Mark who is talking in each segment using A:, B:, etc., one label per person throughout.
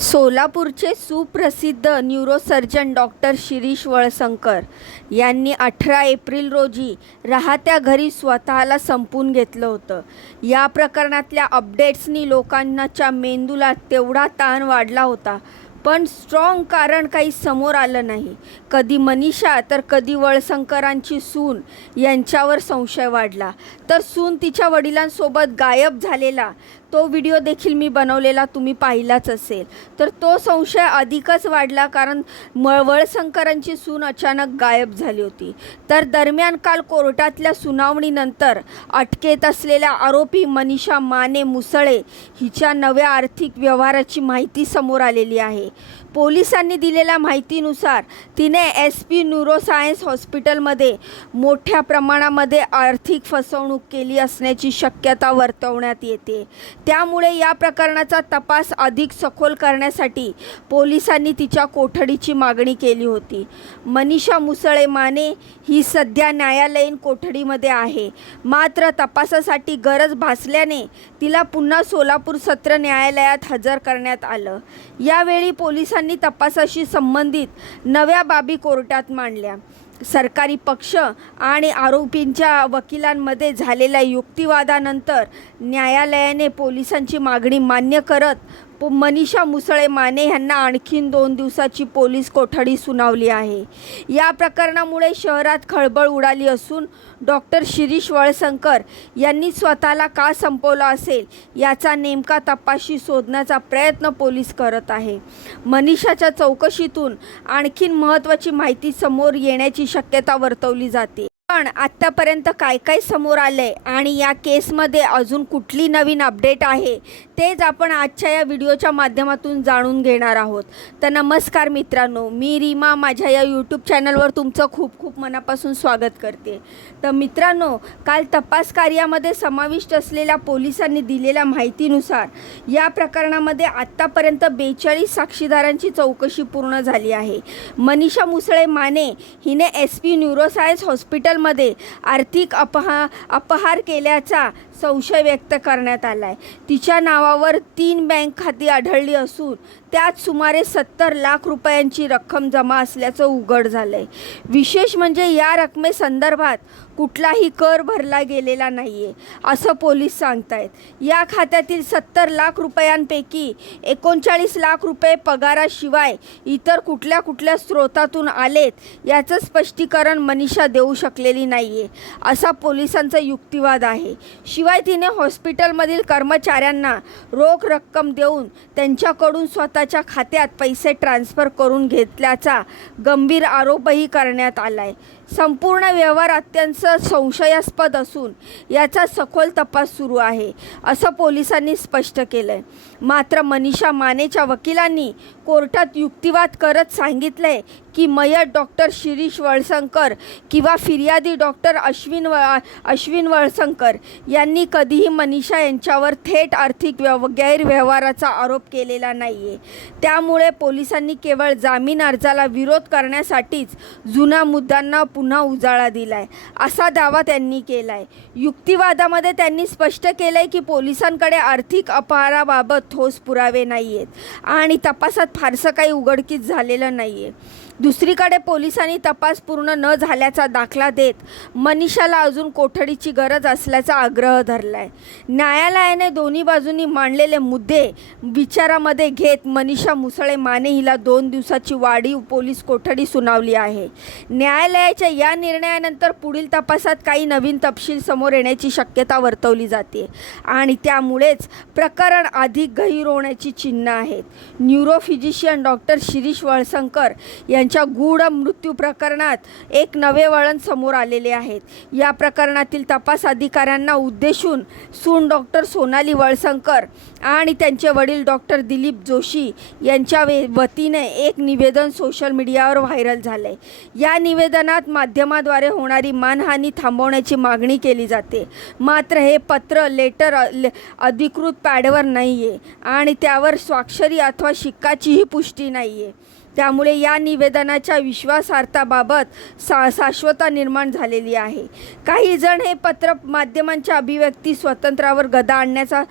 A: सोलापूरचे सुप्रसिद्ध neurosurgeon doctor Shirish Walsankar यांनी अठरा एप्रिल रोजी राहत्या घरी स्वतःला संपून घेतलं होतं. या प्रकरणातल्या अपडेट्सनी लोकांच्या मेंदूला तेवढा ताण वाढला होता पण स्ट्रॉंग कारण काही समोर आलं नाही. कधी मनीषा तर कधी वळसंकरांची सून यांच्यावर संशय वाढला. तर सून तिच्या वडिलांसोबत गायब झालेला तो व्हिडिओ देखील मी बनवलेला तुम्ही पाहिलाच असेल. तर तो संशय अधिकच वाढला कारण मळवळसंकरांची सून अचानक गायब झाली होती. तर दरम्यान काल कोर्टातल्या सुनावणीनंतर अटकेत असलेल्या आरोपी मनीषा माने मुसळे हिच्या नव्या आर्थिक व्यवहाराची माहिती समोर आलेली आहे. पोलिसांनी दिलेल्या माहितीनुसार तिने एस पी न्यूरोसायन्स हॉस्पिटलमध्ये मोठ्या प्रमाणामध्ये आर्थिक फसवणूक केली असण्याची शक्यता वर्तवण्यात येते. त्यामुळे या प्रकरणाचा तपास अधिक सखोल करण्यासाठी पोलिसांनी तिच्या कोठडीची मागणी केली होती. मनीषा मुसळे माने ही सध्या न्यायालयीन कोठडीमध्ये आहे. मात्र तपासासाठी गरज भासल्याने तिला पुन्हा सोलापूर सत्र न्यायालयात हजर करण्यात आलं. यावेळी पोलिसांनी तपासाशी संबंधित नव्या बाबी कोर्टात मांडल्या. सरकारी पक्ष आणि आरोपींच्या वकिलांमध्ये झालेल्या युक्तिवादानंतर न्यायालयाने पोलिसांची मागणी मान्य करत मनीषा मुसळे माने यांना आणखीन दोन दिवसाची पोलीस कोठडी सुनावली आहे. या प्रकरणामुळे शहरात खळबळ उडाली असून डॉक्टर शिरीष वळसंकर यांनी स्वतःला का संपवलं असेल याचा नेमका तपाशी शोधण्याचा प्रयत्न पोलीस करत आहे. मनीषाच्या चौकशीतून आणखीन महत्त्वाची माहिती समोर येण्याची शक्यता वर्तवली जाते. पण आत्तापर्यंत काय काय समोर आलं आहे आणि या केसमध्ये अजून कुठली नवीन अपडेट आहे तेच आपण आजच्या या व्हिडिओच्या माध्यमातून जाणून घेणार आहोत. तर नमस्कार मित्रांनो मी रीमा माझ्या या यूट्यूब चॅनलवर तुमचं खूप खूप मनापासून स्वागत करते. तर मित्रांनो काल तपास कार्यामध्ये समाविष्ट असलेल्या पोलिसांनी दिलेल्या माहितीनुसार या प्रकरणामध्ये आत्तापर्यंत बेचाळीस साक्षीदारांची चौकशी पूर्ण झाली आहे. मनीषा मुसळे माने हिने एस पी न्यूरोसायन्स मध्ये आर्थिक अपहा अपहार केल्याचा संशय व्यक्त करण्यात आला आहे तिच्या नावावर तीन बँक खाती आढळली असून त्यात सुमारे सत्तर लाख रुपयांची रक्कम जमा असल्याचं उघड झालं आहे विशेष म्हणजे या रकमेसंदर्भात कुठलाही कर भरला गेलेला नाही आहे असं पोलीस सांगतायत. या खात्यातील सत्तर लाख रुपयांपैकी एकोणचाळीस लाख रुपये पगाराशिवाय इतर कुठल्या कुठल्या स्रोतातून आलेत याचं स्पष्टीकरण मनीषा देऊ शकलेली नाही आहे असा पोलिसांचा युक्तिवाद आहे. शिवाय तिने हॉस्पिटलमधील कर्मचाऱ्यांना रोख रक्कम देऊन त्यांच्याकडून स्वतः स्वतःच्या खात्यात पैसे ट्रान्स्फर करून घेतल्याचा गंभीर आरोपही करण्यात आला आहे संपूर्ण व्यवहार अत्यंत संशयास्पद असून याचा सखोल तपास सुरू आहे असं पोलिसांनी स्पष्ट केलं आहे मात्र मनीषा मानेच्या वकिलांनी कोर्टात युक्तिवाद करत सांगितलं आहे की मयत डॉक्टर शिरीष वळसंकर किंवा फिर्यादी डॉक्टर अश्विन व अश्विन वळसंकर यांनी कधीही मनीषा यांच्यावर थेट आर्थिक व्यव गैरव्यवहाराचा आरोप केलेला नाही आहे त्यामुळे पोलिसांनी केवळ जामीन अर्जाला विरोध करण्यासाठीच जुन्या मुद्द्यांना पुन्हा उजाळा दिला आहे असा दावा त्यांनी केला आहे युक्तिवादामध्ये त्यांनी स्पष्ट केलं आहे की पोलिसांकडे आर्थिक अपहाराबाबत ठोस पुरावे नाही आहेत आणि तपासात फारसं काही उघडकीस झालेलं नाही आहे दुसरीकडे पोलिसांनी तपास पूर्ण न झाल्याचा दाखला देत मनीषाला अजून कोठडीची गरज असल्याचा आग्रह धरला आहे न्यायालयाने दोन्ही बाजूंनी मांडलेले मुद्दे विचारामध्ये घेत मनीषा मुसळे माने हिला दोन दिवसाची वाढीव पोलीस कोठडी सुनावली आहे. न्यायालयाच्या या निर्णयानंतर पुढील तपासात काही नवीन तपशील समोर येण्याची शक्यता वर्तवली जाते आणि त्यामुळेच प्रकरण अधिक गहीर होण्याची चिन्ह आहेत. न्यूरोफिजिशियन डॉक्टर शिरीष वळसंकर यांच्या गूढ मृत्यू प्रकरणात एक नवे वळण समोर आलेले आहेत. या प्रकरणातील तपास अधिकाऱ्यांना उद्देशून सून डॉक्टर सोनाली वळसंकर आणि त्यांचे वडील डॉक्टर दिलीप जोशी यांच्या वे वतीने एक निवेदन सोशल मीडियावर व्हायरल झालं आहे या निवेदनात माध्यमाद्वारे होणारी मानहानी थांबवण्याची मागणी केली जाते. मात्र हे पत्र लेटर अधिकृत पॅडवर नाही आहे आणि त्यावर स्वाक्षरी अथवा शिक्काचीही पुष्टी नाही आहे त्यामुळे या निवेदनाच्या विश्वासार्थाबाबत सा शाश्वता निर्माण झालेली आहे. काही जण हे पत्र माध्यमांच्या अभिव्यक्ती स्वातंत्र्यावर गदा आणण्याचा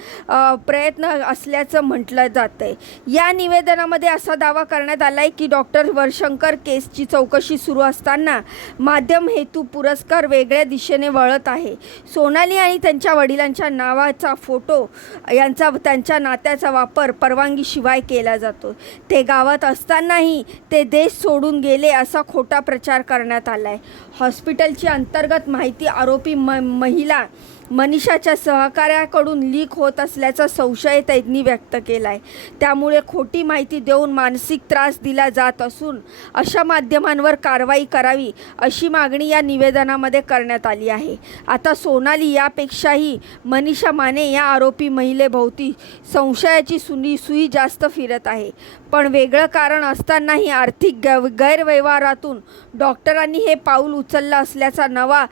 A: प्रयत्न असल्याचं म्हटलं जातं आहे या निवेदनामध्ये असा दावा करण्यात आला आहे की डॉक्टर वरशंकर केसची चौकशी सुरू असताना माध्यम हेतू पुरस्कार वेगळ्या दिशेने वळत आहे. सोनाली आणि त्यांच्या वडिलांच्या नावाचा फोटो यांचा त्यांच्या नात्याचा वापर परवानगीशिवाय केला जातो. ते गावात असतानाही ते देश सोडून गेले असा खोटा प्रचार करण्यात आला आहे हॉस्पिटलची अंतर्गत माहिती आरोपी म महिला मनीषाच्या सहकार्याकडून लीक होत असल्याचा संशय त्यांनी व्यक्त केला आहे त्यामुळे खोटी माहिती देऊन मानसिक त्रास दिला जात असून अशा माध्यमांवर कारवाई करावी अशी मागणी या निवेदनामध्ये करण्यात आली आहे. आता सोनाली यापेक्षाही मनीषा माने या आरोपी महिलेभोवती संशयाची सुनी सुई जास्त फिरत आहे. पण वेगळं कारण असतानाही आर्थिक गै गैरव्यवहारातून डॉक्टरांनी हे पाऊल उचललं असल्याचा नवा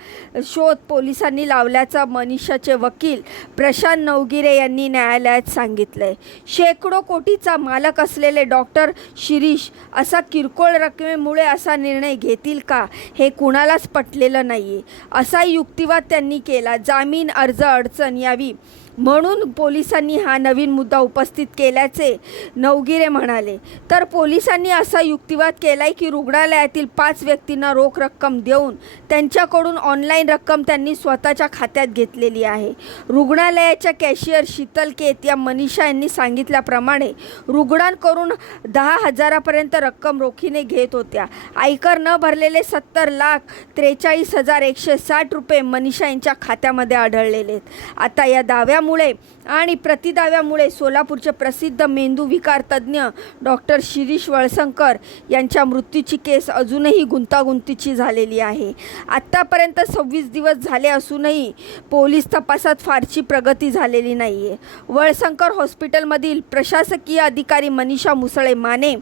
A: शोध पोलिसांनी लावल्याचा मनीषाचे वकील प्रशांत नवगिरे यांनी न्यायालयात सांगितलंय. शेकडो कोटीचा मालक असलेले डॉक्टर शिरीष असा किरकोळ रकमेमुळे असा निर्णय घेतील का हे कुणालाच पटलेलं नाही आहे असा युक्तिवाद त्यांनी केला. जामीन अर्ज अडचण यावी. म्हणून पोलिसांनी हा नवीन मुद्दा उपस्थित केल्याचे नवगिरे म्हणाले. तर पोलिसांनी असा युक्तिवाद केलाय की रुग्णालयातील पाच व्यक्तींना रोख रक्कम देऊन त्यांच्याकडून ऑनलाईन रक्कम त्यांनी स्वतःच्या खात्यात घेतलेली आहे. रुग्णालयाच्या कॅशियर शीतल केत या मनीषा यांनी सांगितल्याप्रमाणे रुग्णांकडून दहा हजारापर्यंत रक्कम रोखीने घेत होत्या. आयकर न भरलेले सत्तर लाख त्रेचाळीस हजार एकशे साठ रुपये मनीषा यांच्या खात्यामध्ये आढळलेले आहेत. आता या दाव्यामुळे आणि प्रतिदाव्यामुळे सोलापूरचे प्रसिद्ध मेंदू विकार तज्ज्ञ डॉक्टर शिरीष वळसंकर यांच्या मृत्यूची केस अजूनही गुंतागुंतीची झालेली आहे. आत्तापर्यंत सव्वीस दिवस झाले असूनही पोलीस तपासात फारशी प्रगती झालेली नाही आहे वळसंकर हॉस्पिटलमधील प्रशासकीय अधिकारी मनीषा मुसळे माने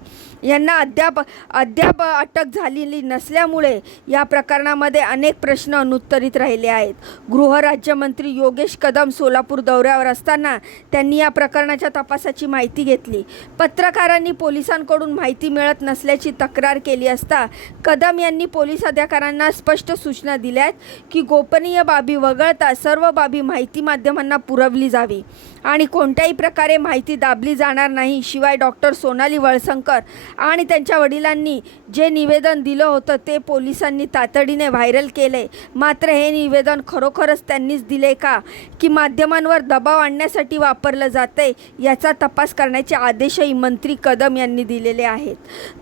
A: यांना अद्याप अद्याप अटक झालेली नसल्यामुळे या प्रकरणामध्ये अनेक प्रश्न अनुत्तरित राहिले आहेत. गृहराज्यमंत्री योगेश कदम सोलापूर दौऱ्यावर असताना त्यांनी या प्रकरणाच्या तपासाची माहिती घेतली. पत्रकारांनी पोलिसांकडून माहिती मिळत नसल्याची तक्रार केली असता कदम यांनी पोलीस अधिकाऱ्यांना स्पष्ट सूचना दिल्यात की गोपनीय बाबी वगळता सर्व बाबी माहिती माध्यमांना पुरवली जावी आणि कोणत्याही प्रकारे माहिती दाबली जाणार नाही शिवाय डॉक्टर सोनाली वळसंकर आणि त्यांच्या वडिलांनी जे निवेदन दिलं होतं ते पोलिसांनी तातडीने व्हायरल केले मात्र हे निवेदन खरोखरच त्यांनीच दिले का? की माध्यमांवर दबाव आणण्यासाठी वापरलं जाते याचा तपास करण्याचे आदेशही मंत्री कदम यांनी दिलेले आहेत.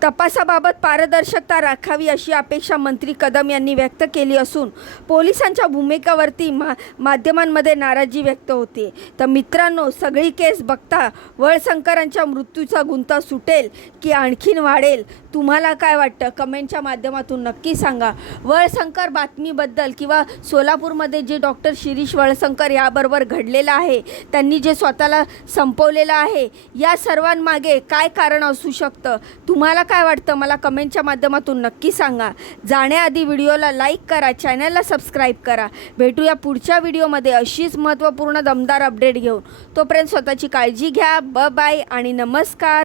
A: तपासाबाबत पारदर्शकता राखावी अशी अपेक्षा मंत्री कदम यांनी व्यक्त केली असून पोलिसांच्या भूमिकावरती मा माध्यमांमध्ये नाराजी व्यक्त होते तर मित्रांनो सगळी केस बघता वळसंकरांच्या मृत्यूचा गुंता सुटेल की आणि आणखीन वाढेल? तुम्हाला काय वाटतं? कमेंटच्या माध्यमातून नक्की सांगा. वळसंकर बातमीबद्दल किंवा सोलापूरमध्ये जे डॉक्टर शिरीष वळशंकर याबरोबर घडलेलं आहे त्यांनी जे स्वतःला संपवलेलं आहे या सर्वांमागे काय कारण असू शकतं? तुम्हाला काय वाटतं? मला कमेंटच्या माध्यमातून नक्की सांगा. जाण्याआधी व्हिडिओला लाईक करा चॅनलला सबस्क्राईब करा. भेटूया पुढच्या व्हिडिओमध्ये अशीच महत्त्वपूर्ण दमदार अपडेट घेऊन. तोपर्यंत स्वतःची काळजी घ्या. ब बाय आणि नमस्कार.